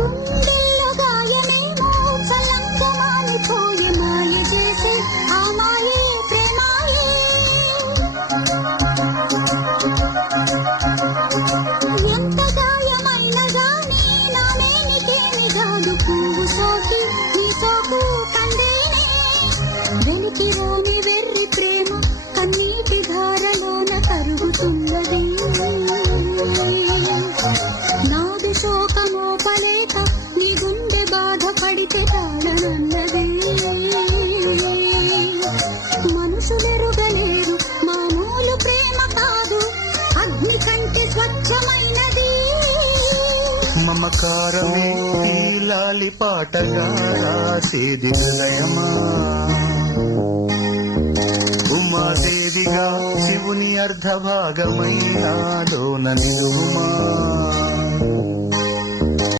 గుండెల్లో గాయమేమో చల్లంగమానిపోయే మాయ చేసే ఆ మాయే ప్రేమాయే. ఎంత గాయమైన గానీ నానేనికేమి కాదు పువ్వు సోకి నీ సోకు కందేనే. వెలికి రాని వెర్రి ప్రేమ కన్నీటి ధారలోన కరుగుతున్నది. నాది శోకమోపలేక నీ గుండె బాధపడితే తాళనన్నది. మనుషులెరుగలేరు మామూలు ప్రేమ కాదు అగ్ని కంటే స్వచ్ఛమైనది. మమకారమే ఈ లాలి పాటగా రాసేది హృదయమా. ఉమాదేవిగా శివుని అర్ధభాగమైనాలోన నిలువుమా.